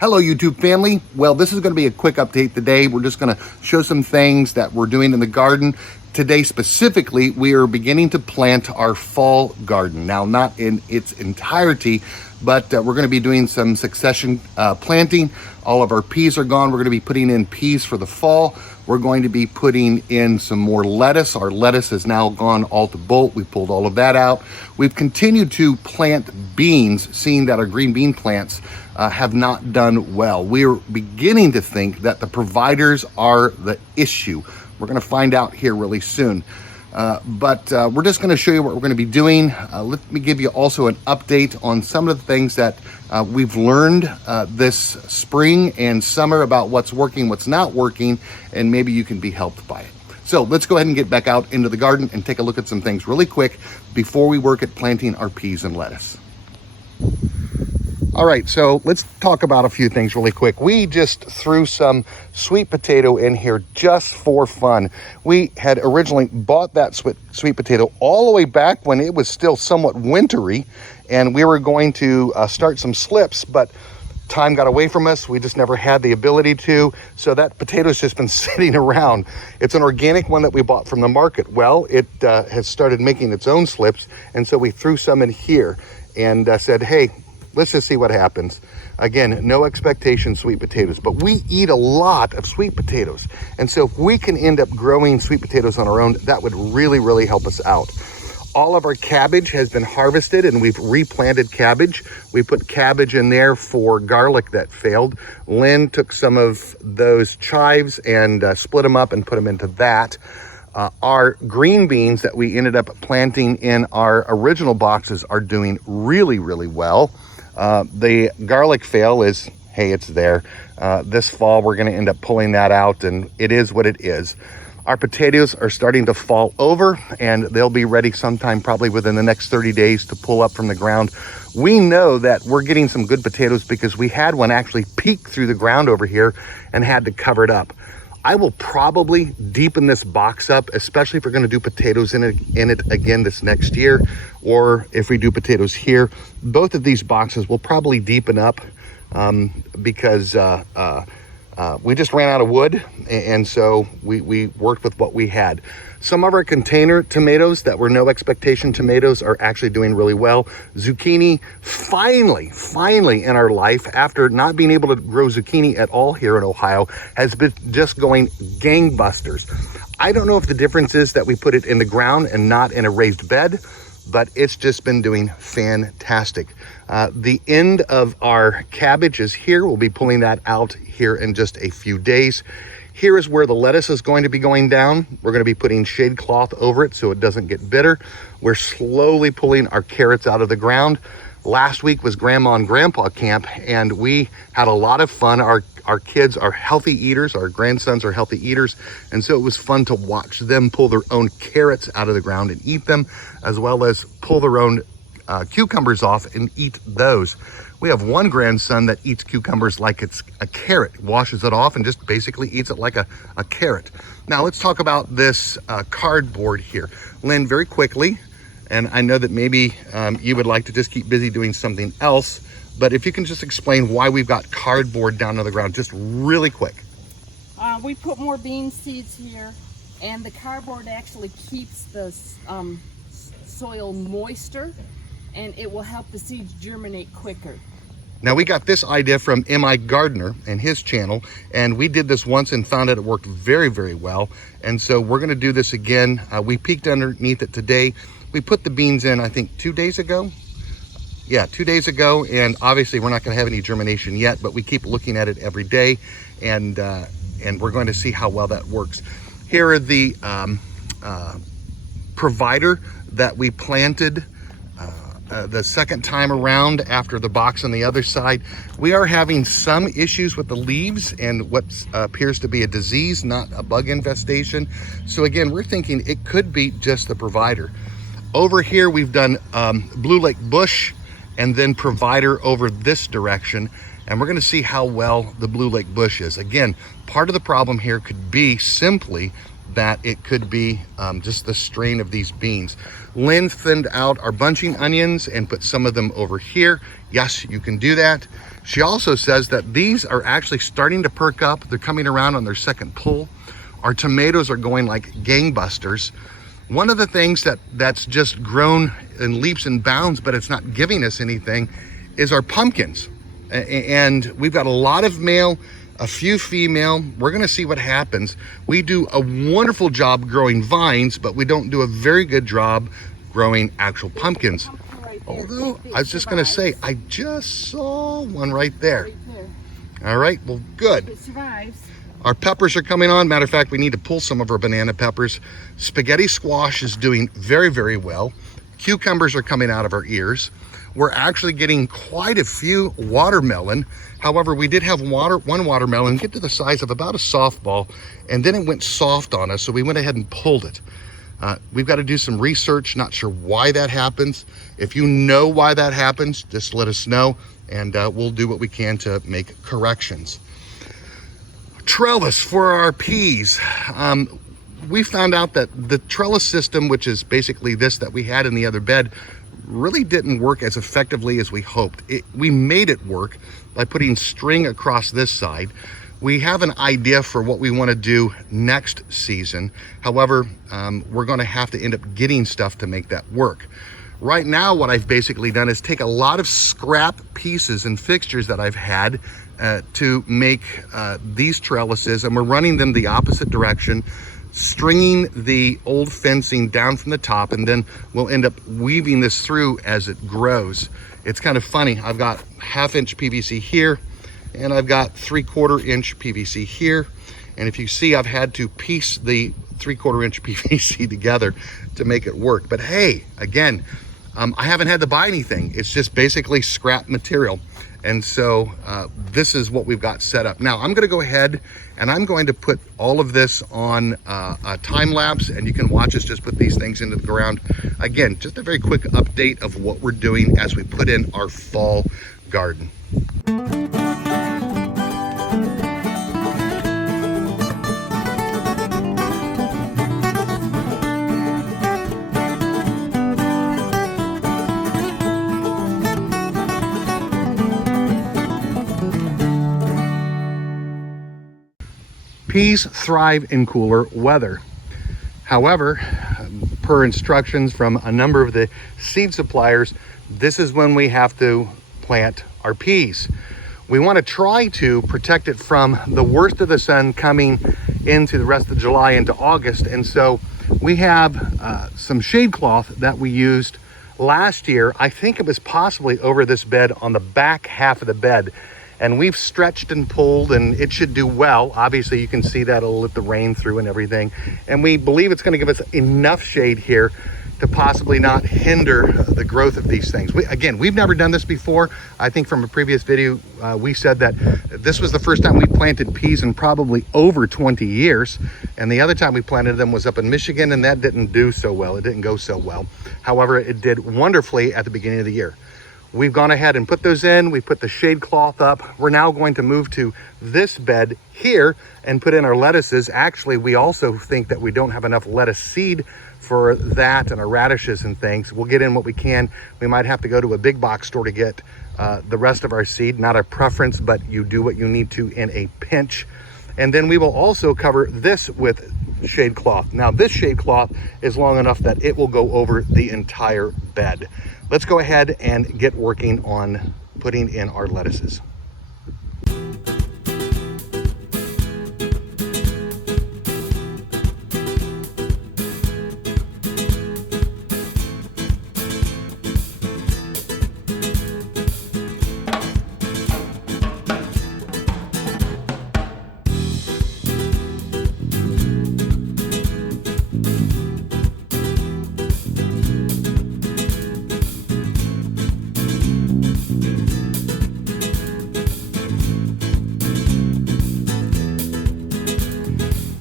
Hello YouTube family. Well, this is going to be a quick update today. We're just going to show some things that we're doing in the garden. Today specifically, we are beginning to plant our fall garden. Now, not in its entirety, but we're going to be doing some succession planting. All of our peas are gone. We're going to be putting in peas for the fall. We're going to be putting in some more lettuce. Our lettuce has now gone all to bolt. We pulled all of that out. We've continued to plant beans, seeing that our green bean plants have not done well. We're beginning to think that the providers are the issue. We're going to find out here really soon. But we're just going to show you what we're going to be doing. Let me give you also an update on some of the things that we've learned this spring and summer about what's working, what's not working, and maybe you can be helped by it. So let's go ahead and get back out into the garden and take a look at some things really quick before we work at planting our peas and lettuce. All right, so let's talk about a few things really quick. We just threw some sweet potato in here just for fun. We had originally bought that sweet potato all the way back when it was still somewhat wintry, and we were going to start some slips, but time got away from us. We just never had the ability to, so that potato's just been sitting around. It's an organic one that we bought from the market. Well, it has started making its own slips, and so we threw some in here and said, hey, let's just see what happens. Again, no expectation sweet potatoes, but we eat a lot of sweet potatoes. And so if we can end up growing sweet potatoes on our own, that would really, really help us out. All of our cabbage has been harvested and we've replanted cabbage. We put cabbage in there for garlic that failed. Lynn took some of those chives and split them up and put them into that. Our green beans that we ended up planting in our original boxes are doing really, really well. The garlic fail is, hey, it's there. This fall, we're going to end up pulling that out, and it is what it is. Our potatoes are starting to fall over, and they'll be ready sometime probably within the next 30 days to pull up from the ground. We know that we're getting some good potatoes because we had one actually peek through the ground over here and had to cover it up. I will probably deepen this box up, especially if we're going to do potatoes in it again this next year, or if we do potatoes here. Both of these boxes will probably deepen up because we just ran out of wood, and so we worked with what we had. Some of our container tomatoes that were no expectation tomatoes are actually doing really well. Zucchini, finally in our life, after not being able to grow zucchini at all here in Ohio, has been just going gangbusters. I don't know if the difference is that we put it in the ground and not in a raised bed, but it's just been doing fantastic. The end of our cabbage is here. We'll be pulling that out here in just a few days. Here is where the lettuce is going to be going down. We're going to be putting shade cloth over it so it doesn't get bitter. We're slowly pulling our carrots out of the ground. Last week was Grandma and Grandpa camp, and we had a lot of fun. Our kids are healthy eaters. Our grandsons are healthy eaters. And so it was fun to watch them pull their own carrots out of the ground and eat them, as well as pull their own cucumbers off and eat those. We have one grandson that eats cucumbers like it's a carrot, washes it off and just basically eats it like a carrot. Now let's talk about this cardboard here. Lynn, very quickly, and I know that maybe you would like to just keep busy doing something else, but if you can just explain why we've got cardboard down on the ground, just really quick. We put more bean seeds here, and the cardboard actually keeps the soil moister, and it will help the seeds germinate quicker. Now we got this idea from M.I. Gardner and his channel, and we did this once and found out it worked very, very well. And so we're going to do this again. We peeked underneath it today. We put the beans in, I think 2 days ago. Yeah, 2 days ago, and obviously we're not going to have any germination yet, but we keep looking at it every day, and we're going to see how well that works. Here are the provider that we planted the second time around after the box on the other side. We are having some issues with the leaves and what appears to be a disease, not a bug infestation. So again, we're thinking it could be just the provider. Over here, we've done Blue Lake Bush and then provider over this direction. And we're going to see how well the Blue Lake Bush is. Again, part of the problem here could be simply that it could be just the strain of these beans. Lynn thinned out our bunching onions and put some of them over here. Yes, you can do that. She also says that these are actually starting to perk up. They're coming around on their second pull. Our tomatoes are going like gangbusters. One of the things that's just grown in leaps and bounds, but it's not giving us anything, is our pumpkins. And we've got a lot of male, a few female. We're gonna see what happens. We do a wonderful job growing vines, but we don't do a very good job growing actual pumpkins. Although, I was just gonna say, I just saw one right there. All right, well, good. It survives. Our peppers are coming on. Matter of fact, we need to pull some of our banana peppers. Spaghetti squash is doing very, very well. Cucumbers are coming out of our ears. We're actually getting quite a few watermelon. However, we did have one watermelon get to the size of about a softball, and then it went soft on us, so we went ahead and pulled it. We've got to do some research. Not sure why that happens. If you know why that happens, just let us know, and we'll do what we can to make corrections. Trellis for our peas. We found out that the trellis system, which is basically this that we had in the other bed, really didn't work as effectively as we hoped. We made it work by putting string across this side. We have an idea for what we want to do next season. However, we're going to have to end up getting stuff to make that work. Right now, what I've basically done is take a lot of scrap pieces and fixtures that I've had to make these trellises, and we're running them the opposite direction, stringing the old fencing down from the top, and then we'll end up weaving this through as it grows. It's kind of funny. I've got 1/2 inch PVC here, and I've got 3/4 inch PVC here. And if you see, I've had to piece the 3/4 inch PVC together to make it work. But hey, again, I haven't had to buy anything. It's just basically scrap material. And so this is what we've got set up. Now I'm gonna go ahead and I'm going to put all of this on a time lapse, and you can watch us just put these things into the ground. Again, just a very quick update of what we're doing as we put in our fall garden. Peas thrive in cooler weather. However, per instructions from a number of the seed suppliers, this is when we have to plant our peas. We want to try to protect it from the worst of the sun coming into the rest of July into August. And so we have some shade cloth that we used last year. I think it was possibly over this bed on the back half of the bed. And we've stretched and pulled, and it should do well. Obviously, you can see that it'll let the rain through and everything. And we believe it's gonna give us enough shade here to possibly not hinder the growth of these things. We've never done this before. I think from a previous video, we said that this was the first time we planted peas in probably over 20 years. And the other time we planted them was up in Michigan, and that didn't do so well. It didn't go so well. However, it did wonderfully at the beginning of the year. We've gone ahead and put those in. We put the shade cloth up. We're now going to move to this bed here and put in our lettuces. Actually, we also think that we don't have enough lettuce seed for that and our radishes and things. We'll get in what we can. We might have to go to a big box store to get the rest of our seed. Not a preference, but you do what you need to in a pinch. And then we will also cover this with shade cloth. Now, this shade cloth is long enough that it will go over the entire bed. Let's go ahead and get working on putting in our lettuces.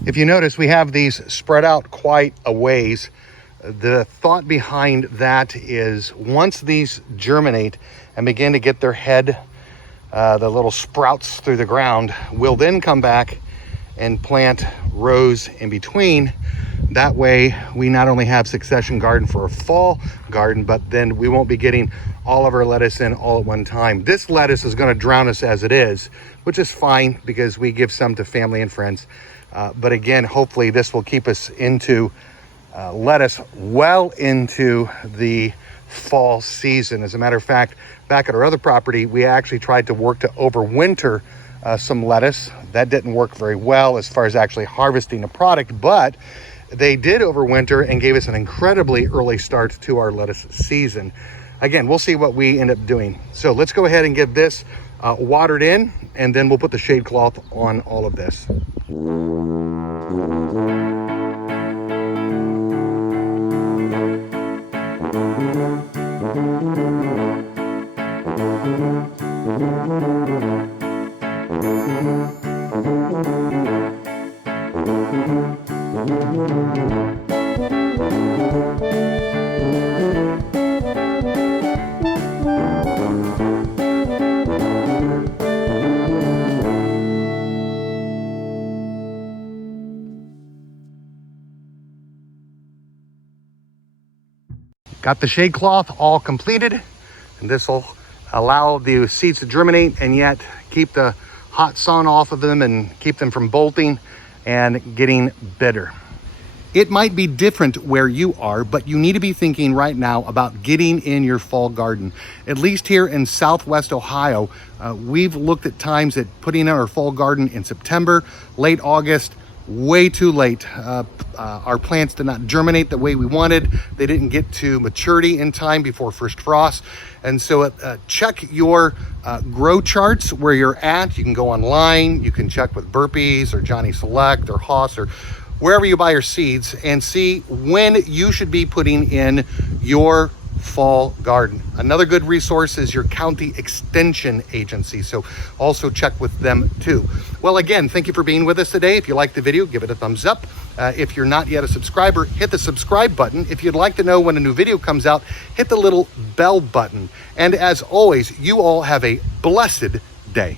If you notice, we have these spread out quite a ways. The thought behind that is once these germinate and begin to get their head, the little sprouts through the ground, we'll then come back and plant rows in between. That way we not only have succession garden for a fall garden, but then we won't be getting all of our lettuce in all at one time. This lettuce is going to drown us as it is, which is fine because we give some to family and friends. But again, hopefully this will keep us into lettuce well into the fall season. As a matter of fact, back at our other property, we actually tried to work to overwinter some lettuce. That didn't work very well as far as actually harvesting a product, but they did overwinter and gave us an incredibly early start to our lettuce season. Again, we'll see what we end up doing. So let's go ahead and get this watered in, and then we'll put the shade cloth on all of this. Got the shade cloth all completed, and this will allow the seeds to germinate and yet keep the hot sun off of them and keep them from bolting and getting bitter. It might be different where you are, but you need to be thinking right now about getting in your fall garden. At least here in Southwest Ohio, we've looked at times at putting in our fall garden in September, late August. Way too late. Our plants did not germinate the way we wanted. They didn't get to maturity in time before first frost. And so check your grow charts where you're at. You can go online, you can check with Burpees or Johnny Select or Haas or wherever you buy your seeds and see when you should be putting in your fall garden. Another good resource is your county extension agency, so also check with them too. Well, again, thank you for being with us today. If you liked the video, give it a thumbs up. If you're not yet a subscriber, hit the subscribe button. If you'd like to know when a new video comes out, hit the little bell button. And as always, you all have a blessed day.